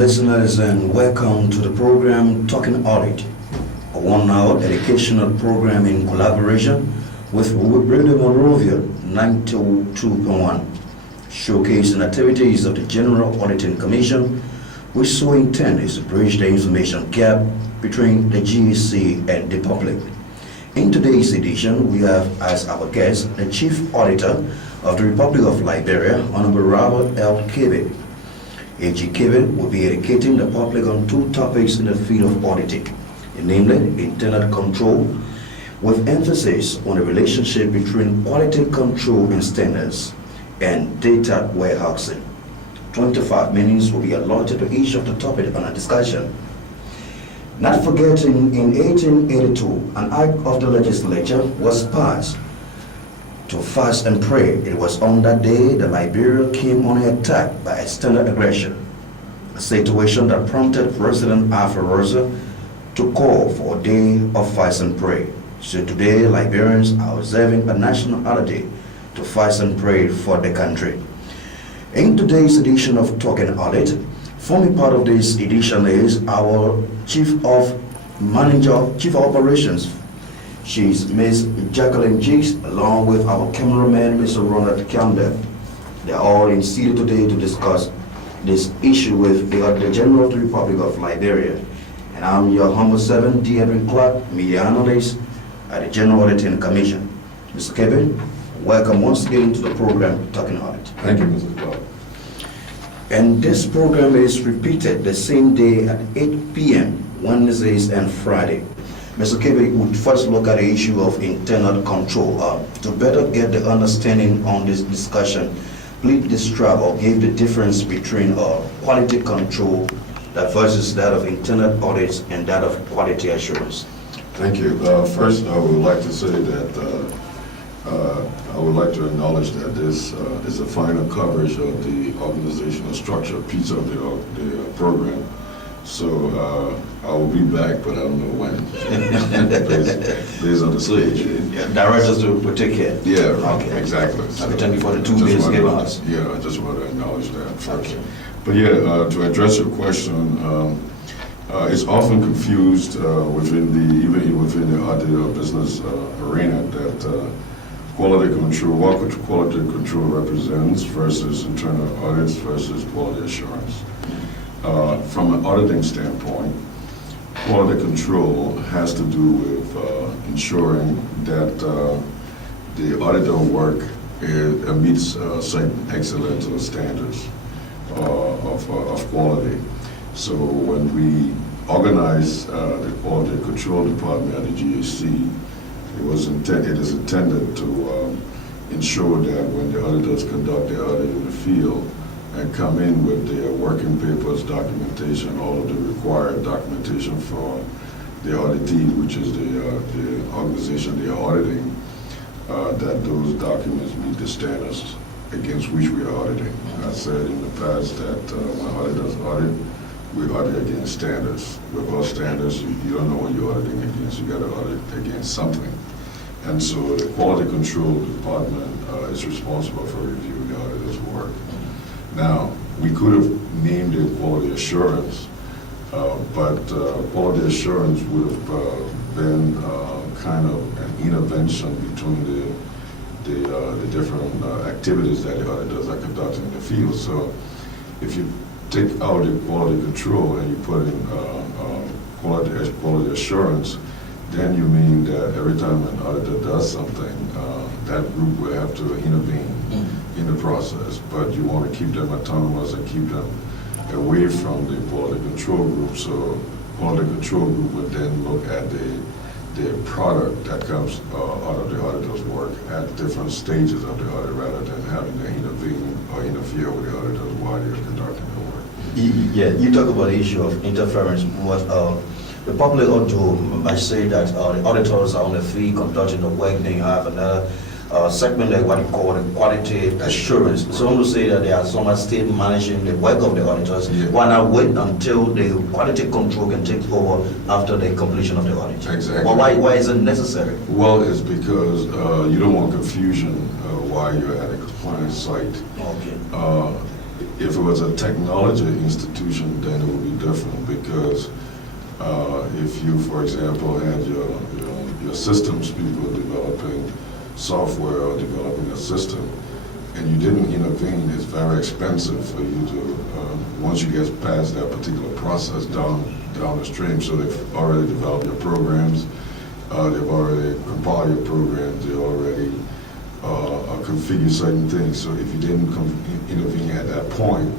listeners, and welcome to the program Talking Audit, a 1 hour educational program in collaboration with Radio Monrovia 92.1, showcasing activities of the General Auditing Commission, which so intend is to bridge the information gap between the GEC and the public. In today's edition, we have as our guest the Chief Auditor of the Republic of Liberia, Honorable Robert L. Kibbe. A.G. Kibbe will be educating the public on two topics in the field of auditing, namely internal control, with emphasis on the relationship between quality control and standards, and data warehousing. 25 minutes will be allotted to each of the topics on a discussion. Not forgetting, in 1882, an act of the legislature was passed to fast and pray. It was on that day that Liberia came under attack by external aggression, a situation that prompted President Alpha Rosa to call for a day of fast and pray. So today, Liberians are observing a national holiday to fast and pray for the country. In today's edition of Talking Audit, forming part of this edition is our Chief of Operations. She's Ms. Jacqueline Jigs, along with our cameraman, Mr. Ronald Campbell. They're all in studio today to discuss this issue with the General of the Republic of Liberia. And I'm your humble servant, D. Edwin Clark, media analyst at the General Auditing Commission. Mr. Kevin, welcome once again to the program Talking Audit. Thank you, Mr. Clark. And this program is repeated the same day at 8 p.m., Wednesdays and Friday. Mr. Kebe would first look at the issue of internal control. To better get the understanding on this discussion, please describe or give the difference between quality control versus that of internal audits and that of quality assurance. Thank you. First, I would like to say that I would like to acknowledge that this is a final coverage of the organizational structure piece of the program. So I will be back, but I don't know when. Based on the stage. Directors to take care. Yeah, okay. Exactly. So thank you for the 2 minutes given us. Yeah, I just want to acknowledge that first. Okay. But yeah, to address your question, it's often confused even within the audit or business arena that quality control, what quality control represents versus internal audits versus quality assurance. From an auditing standpoint, quality control has to do with ensuring that the auditor work meets certain excellence standards of quality. So when we organize the quality control department at the GAC, it is intended to ensure that when the auditors conduct their audit in the field and come in with their working papers, documentation, all of the required documentation for the auditee, which is the organization they are auditing, that those documents meet the standards against which we are auditing. I said in the past that when auditors audit, we audit against standards. Without standards, you don't know what you're auditing against. You got to audit against something. And so the quality control department is responsible for reviewing the auditor's work. Now, we could have named it quality assurance, but quality assurance would have been kind of an intervention between the different activities that the auditors are conducting in the field. So if you take out the quality control and you put in quality assurance, then you mean that every time an auditor does something, that group will have to intervene in the process. But you want to keep them autonomous and keep them away from the quality control group. So quality control group would then look at the product that comes out of the auditor's work at different stages of the audit rather than having to intervene or interfere with the auditors while they're conducting their work. Yeah, you talk about the issue of interference. The public ought to say that the auditors are on the field conducting the work, then you have another segment like what you call the quality assurance. Some will say that there are some still managing the work of the auditors. Yeah. Why not wait until the quality control can take over after the completion of the audit? Exactly. Well, why is it necessary? Well, it's because you don't want confusion while you're at a compliance site. Okay. If it was a technology institution, then it would be different because if you, for example, had your systems people developing software or developing a system, and you didn't intervene, it's very expensive for you to, once you get past that particular process down the stream, so they've already developed your programs, they've already compiled your programs, they already configure certain things. So if you didn't intervene at that point,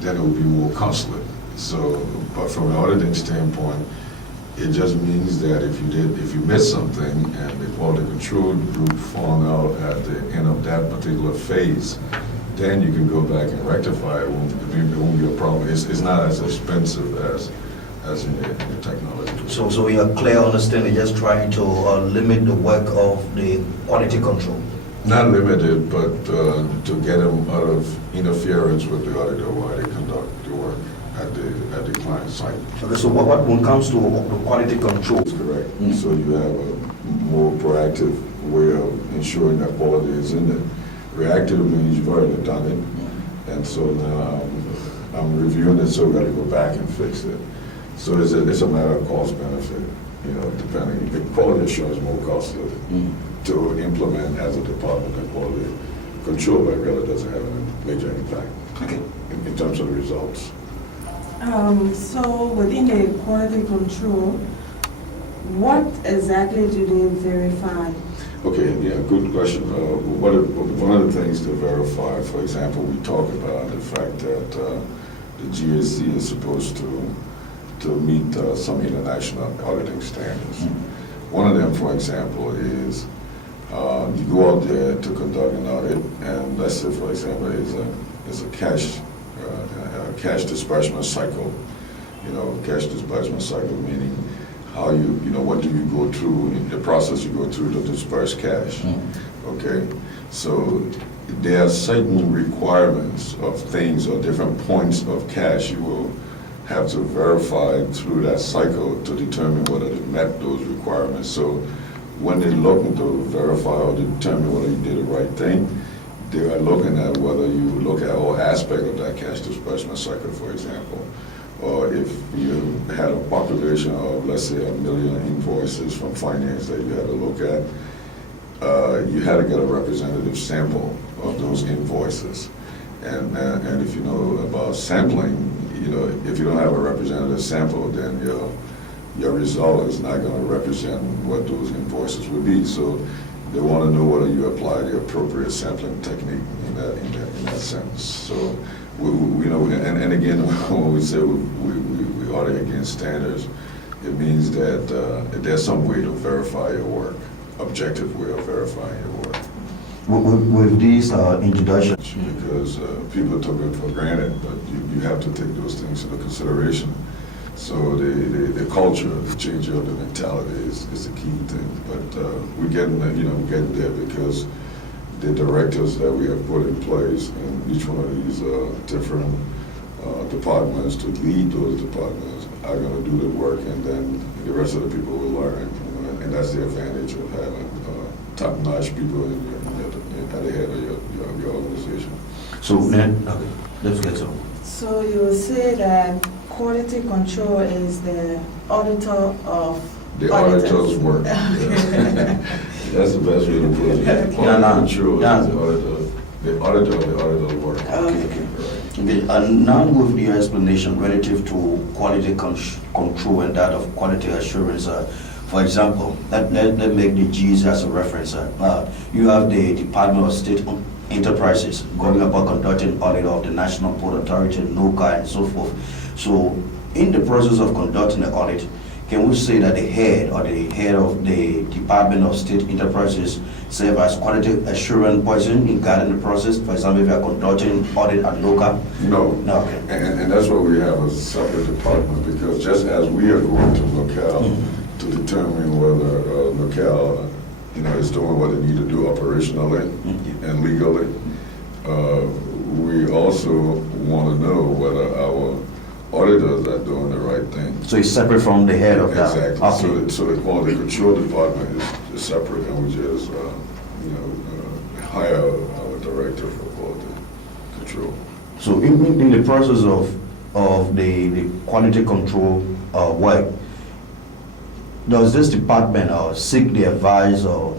then it would be more costly. So, but from an auditing standpoint, it just means that if you missed something and the quality control group found out at the end of that particular phase, then you can go back and rectify it. It won't be a problem. It's not as expensive as in the technology. So we are clear understanding, just trying to limit the work of the quality control. Not limited, but to get them out of interference with the auditor while they conduct the work at the client site. Okay, so when it comes to the quality control? That's correct. So you have a more proactive way of ensuring that quality is in it. Reactive means you've already done it, and so now I'm reviewing it, so we've got to go back and fix it. So it's a matter of cost benefit, depending. The quality assurance is more costly to implement as a department than quality control, but it really doesn't have a major impact in terms of the results. So within the quality control, what exactly do they verify? Okay, yeah, good question. One of the things to verify, for example, we talk about the fact that the GSC is supposed to meet some international auditing standards. One of them, for example, is you go out there to conduct an audit, and let's say, for example, is a cash disbursement cycle. Cash disbursement cycle meaning how what do you go through in the process you go through to disperse cash. Okay, so there are certain requirements of things or different points of cash you will have to verify through that cycle to determine whether they met those requirements. So when they're looking to verify or determine whether you did the right thing, they are looking at whether you look at all aspects of that cash disbursement cycle, for example. Or if you had a population of, let's say, 1 million invoices from finance that you had to look at, you had to get a representative sample of those invoices. And if you know about sampling, if you don't have a representative sample, then your result is not going to represent what those invoices would be. So they want to know whether you apply the appropriate sampling technique in that sense. So and again, when we say we audit against standards, it means that there's some way to verify your work, objective way of verifying your work. With these introductions, because people took it for granted, but you have to take those things into consideration. So the culture, the change of the mentality is the key thing. But we're getting there because the directors that we have put in place in each one of these different departments to lead those departments are going to do the work, and then the rest of the people will learn. And that's the advantage of having top-notch people at the head of your organization. So okay, let's get on. So you will say that quality control is the auditor of the auditors. auditor's work. That's the best way to put it. Quality control is the auditor of the auditor's work. Okay. And now with the explanation relative to quality control and that of quality assurance, for example, let make the G's as a reference. You have the Department of State Enterprises going about conducting audit of the National Port Authority, NOCA, and so forth. So in the process of conducting the audit, can we say that the head of the Department of State Enterprises serve as quality assurance person in guiding the process? For example, if you are conducting audit at NOCA? No. Okay. And that's why we have a separate department, because just as we are going to locale to determine whether locale is doing what they need to do operationally and legally, we also want to know whether our auditors are doing the right thing. So it's separate from the head of that? Exactly. Okay. So the quality control department is separate, and we just hire our director for quality control. So in the process of the quality control work, does this department seek the advice or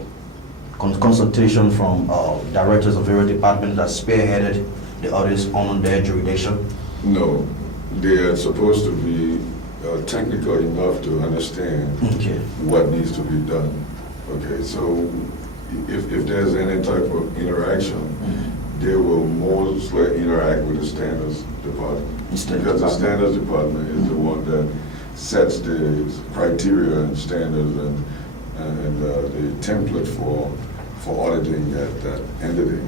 consultation from directors of various departments that spearheaded the audits on their jurisdiction? No, they are supposed to be technical enough to understand Okay. what needs to be done. Okay, so if there's any type of interaction, they will mostly interact with the standards department. Because the standards department is the one that sets the criteria and standards and the template for auditing that entity.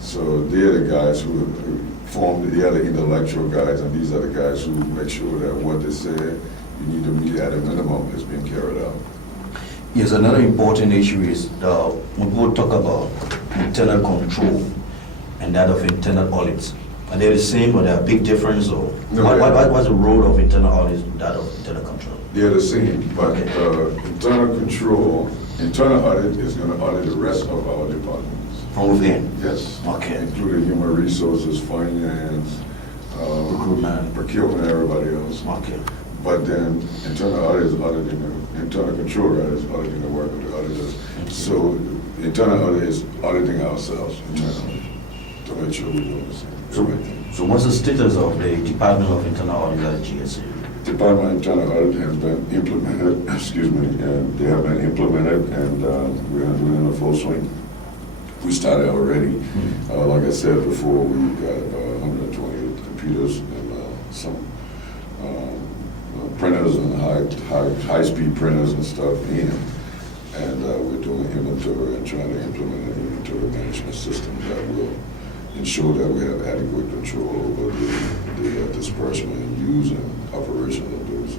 So they're the guys who form the other intellectual guys, and these are the guys who make sure that what they say you need to meet at a minimum is being carried out. Yes, another important issue is when people talk about internal control and that of internal audits. Are they the same, or there are big difference, or No, what's the role of internal audits and that of internal control? They're the same, but Okay. internal audit is going to audit the rest of our departments. From within? Yes. Okay. Including human resources, finance, Recruitment. procurement, everybody else. Okay. But then internal audit is auditing, internal control is auditing the work of the auditors. So internal audit is auditing ourselves internally to make sure we're doing the same. So what's the status of the Department of Internal Audit at GSA? Department of Internal Audit has been implemented, excuse me, and they have been implemented, and we're in a full swing. We started already. Like I said before, we got 120 computers and some printers and high-speed printers and stuff in. And we're doing inventory and trying to implement an inventory management system that will ensure that we have adequate control over the disbursement and use and operation of those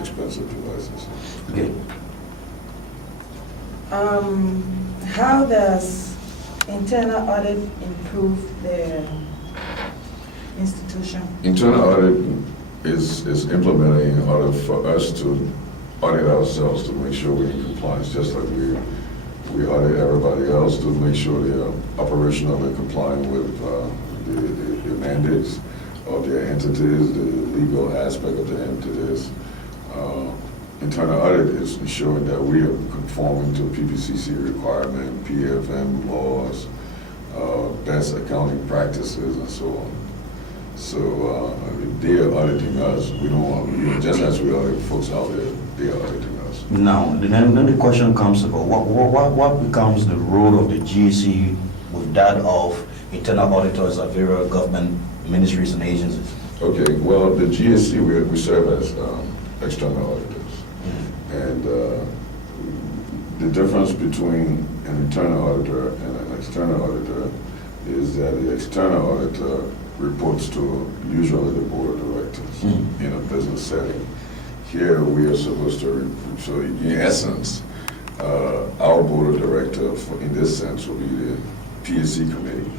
expensive devices. Okay. How does internal audit improve the institution? Internal audit is implementing in order for us to audit ourselves to make sure we're in compliance, just like we audit everybody else to make sure they're operationally complying with the mandates of their entities, the legal aspect of the entities. Internal audit is ensuring that we are conforming to PPCC requirement, PFM laws, best accounting practices, and so on. So they are auditing us. We don't want, just as we audit folks out there, they are auditing us. Now, then the question comes about what becomes the role of the GSA with that of internal auditors of various government ministries and agencies? Okay, well, the GSC, we serve as external auditors. And the difference between an internal auditor and an external auditor is that the external auditor reports to usually the board of directors in a business setting. Here we are supposed to, so in essence, our board of directors, in this sense, will be the PSC committee.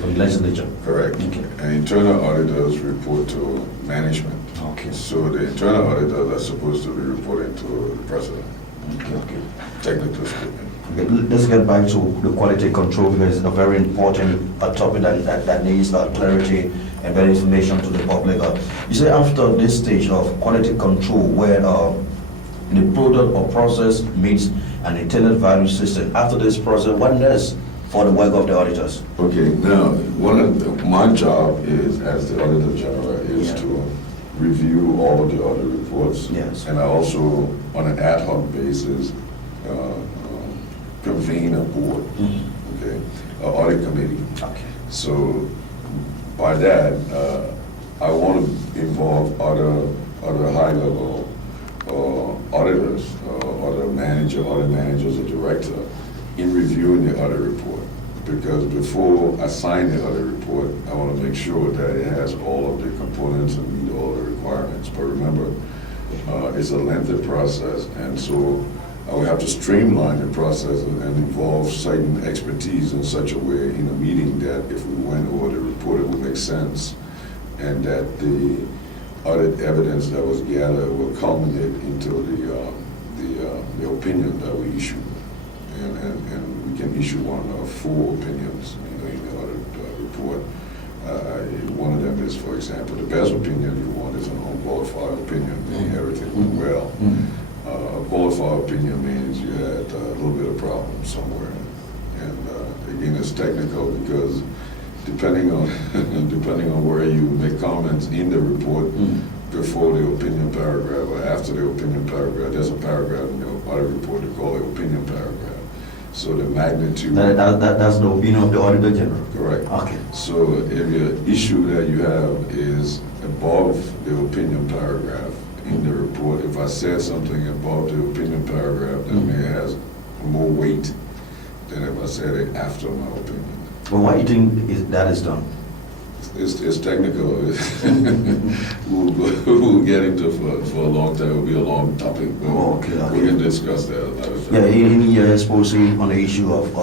From the legislature? Correct. Okay. And internal auditors report to management. Okay. So the internal auditors are supposed to be reporting to the president, Okay. technically speaking. Okay, let's get back to the quality control, because it's a very important topic that needs clarity and better information to the public. You say after this stage of quality control, where the product or process meets an intended value system, after this process, what next for the work of the auditors? Okay, now, my job is, as the Auditor General, is to review all of the audit reports. Yes. And I also, on an ad hoc basis, convene a board, okay, an audit committee. Okay. So by that, I want to involve other high-level auditors, audit managers or director in reviewing the audit report. Because before I sign the audit report, I want to make sure that it has all of the components and meet all the requirements. But remember, it's a lengthy process, and so I will have to streamline the process and involve certain expertise in such a way in a meeting that if we went over the report, it would make sense, and that the audit evidence that was gathered will culminate into the opinion that we issue, and we can issue one of 4 opinions in the audit report. One of them is, for example, the best opinion you want is an unqualified opinion, meaning everything went well. A qualified opinion means you had a little bit of problem somewhere. And again, it's technical because depending on depending on where you make comments in the report, before the opinion paragraph or after the opinion paragraph, there's a paragraph in the audit report they call the opinion paragraph. So the magnitude. That's the opinion of the Auditor General. Correct. Okay. So if the issue that you have is above the opinion paragraph in the report, if I said something above the opinion paragraph, that may has more weight than if I said it after my opinion. Well, why do you think that is done? It's technical. we'll get into for a long time. It'll be a long topic, but we can discuss that another time. Yeah, any expose on the issue of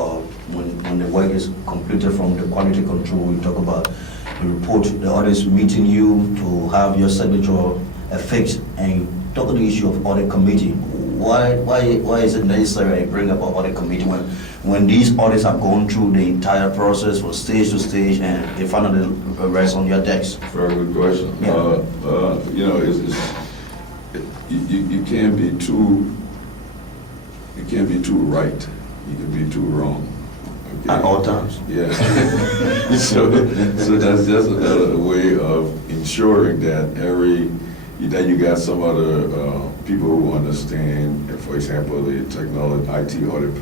when the work is completed from the quality control, we talk about the report, the auditors meeting you to have your signature affixed, and talk about the issue of audit committee. Why is it necessary to bring up an audit committee when these audits have gone through the entire process from stage to stage and they finally rest on your desk? Very good question. Yeah. You know, you can't be too right. You can be too wrong. Okay? At all times. Yeah. so that's just another way of ensuring that that you got some other people who understand. For example, the technology IT audit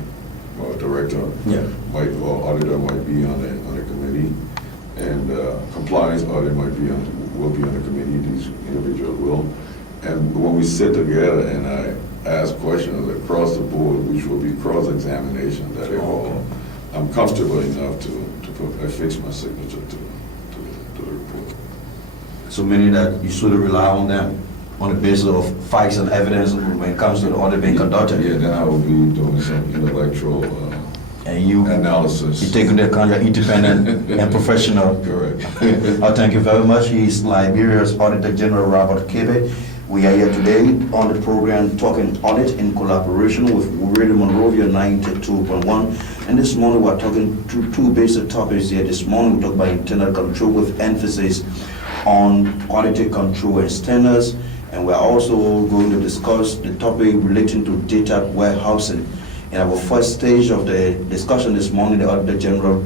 director or auditor might be on the committee, and compliance audit will be on the committee. These individuals will, and when we sit together and I ask questions across the board, which will be cross-examination, that I'm comfortable enough to affix my signature to the report. So meaning that you should rely on them on the basis of facts and evidence when it comes to the audit being conducted. Yeah, then I will be doing some intellectual and you analysis. You take into account you're independent and professional. Correct. Thank you very much. He's Liberia's Auditor General Robert Kebe. We are here today on the program talking audit in collaboration with Radio Monrovia 92.1. And this morning we're talking two basic topics here. This morning we talk about internal control with emphasis on quality control and standards. And we're also going to discuss the topic relating to data warehousing. In our first stage of the discussion this morning, the Auditor General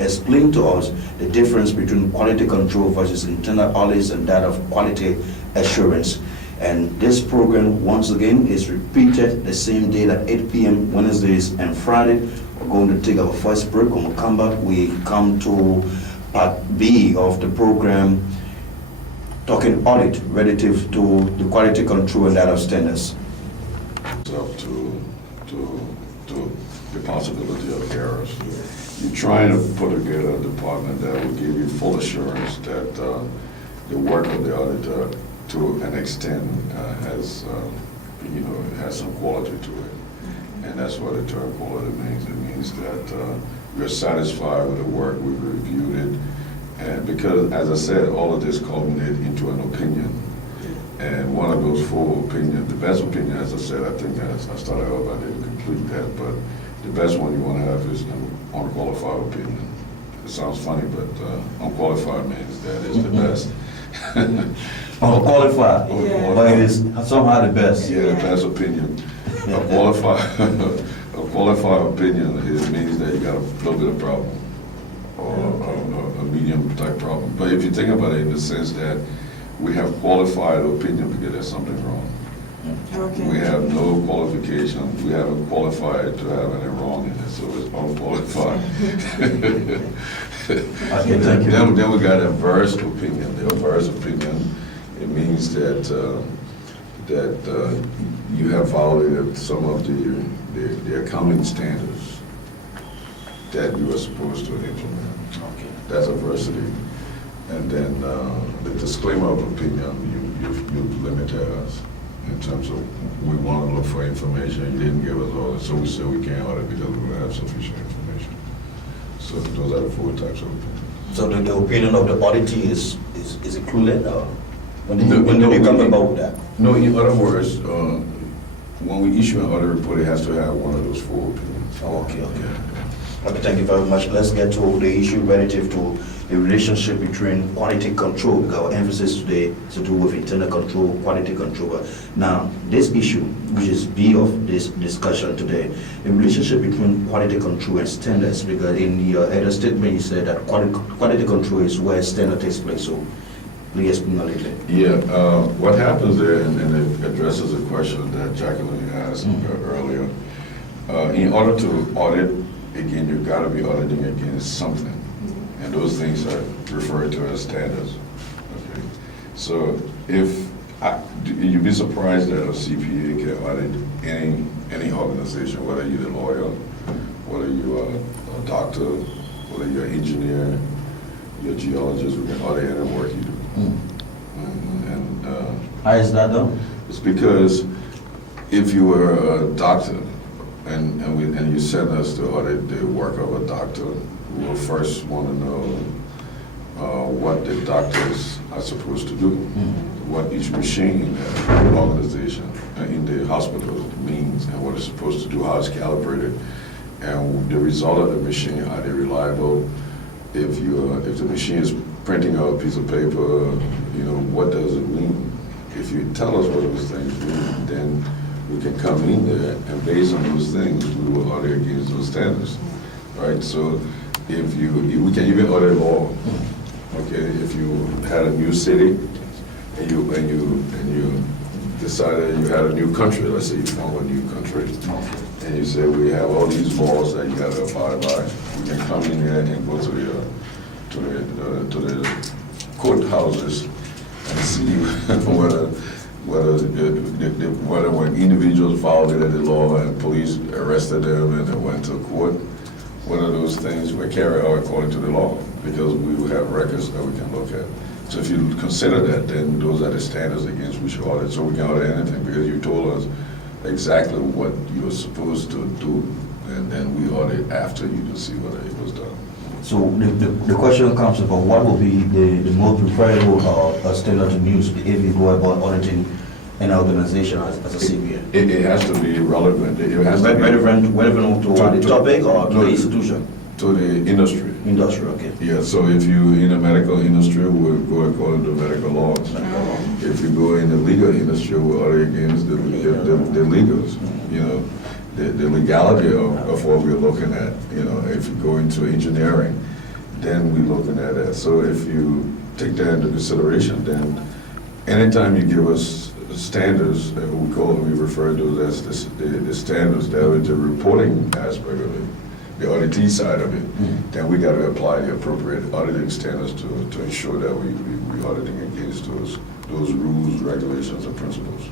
explained to us the difference between quality control versus internal audits and that of quality assurance. And this program, once again, is repeated the same day at 8 p.m. Wednesdays and Friday. We're going to take our first break. When we come back, we come to part B of the program, talking audit relative to the quality control and that of standards. Up to the possibility of errors. You're trying to put together a department that will give you full assurance that the work of the auditor, to an extent, has some quality to it, and that's what the term quality means. It means that we're satisfied with the work, we've reviewed it, and because, as I said, all of this culminated into an opinion. And one of those four opinions, the best opinion, as I said, I think I started off, I didn't complete that, but the best one you want to have is an unqualified opinion. It sounds funny, but unqualified means that it's the best. Unqualified, but it is somehow the best. Yeah, the best opinion. A qualified opinion, it means that you got a little bit of problem, or a medium type problem. But if you think about it in the sense that we have qualified opinion because there's something wrong. Okay. We have no qualification. We haven't qualified to have any wrong in it, so it's unqualified. Okay, thank you. Then we got adverse opinion. The adverse opinion, it means that you have violated some of the accounting standards that you were supposed to implement. Okay. That's adversity. And then the disclaimer of opinion, you limited us in terms of we want to look for information. You didn't give us all, so we said we can't audit because we don't have sufficient information. So those are the four types of opinions. So the opinion of the auditee is included? When did you come about with that? No, in other words, when we issue an audit report, it has to have one of those four opinions. Oh, okay. Okay, thank you very much. Let's get to the issue relative to the relationship between quality control, because our emphasis today is to do with internal control, quality control. But now, this issue, which is B of this discussion today, the relationship between quality control and standards, because in your other statement you said that quality control is where standard takes place. So please explain a little. Yeah, what happens there, and it addresses a question that Jacqueline asked earlier. In order to audit, again, you've got to be auditing against something. And those things are referred to as standards. Okay. So you'd be surprised that a CPA can audit any organization, whether you're a lawyer, whether you're a doctor, whether you're an engineer, you're a geologist, we can audit any work you do. How is that done? It's because if you were a doctor and you sent us to audit the work of a doctor, we will first want to know what the doctors are supposed to do, what each machine in the organization, in the hospital means, and what it's supposed to do, how it's calibrated, and the result of the machine, are they reliable? If the machine is printing out a piece of paper, what does it mean? If you tell us what those things mean, then we can come in there, and based on those things, we will audit against those standards, right? So we can even audit law. Okay, if you had a new city and you decided you had a new country, let's say you found a new country, and you say we have all these laws that you got to abide by, we can come in there and go to the courthouses and see whether when individuals violated the law and police arrested them and they went to court, whether those things were carried out according to the law, because we will have records that we can look at. So if you consider that, then those are the standards against which you audit. So we can audit anything, because you told us exactly what you're supposed to do, and then we audit after you to see whether it was done. So the question comes about what will be the most preferable standard to use if you go about auditing an organization as a CPA? It has to be relevant. It has to be relevant to the topic or to the institution? To the industry. Industry, okay. Yeah, so if you in the medical industry, we'll go according to medical laws. If you go in the legal industry, we'll audit against the legals, the legality of what we're looking at. If you go into engineering, then we're looking at that. So if you take that into consideration, then anytime you give us standards, that we refer to as the standards, that is the reporting aspect of it, the auditee side of it, then we got to apply the appropriate auditing standards to ensure that we auditing against those rules, regulations, and principles.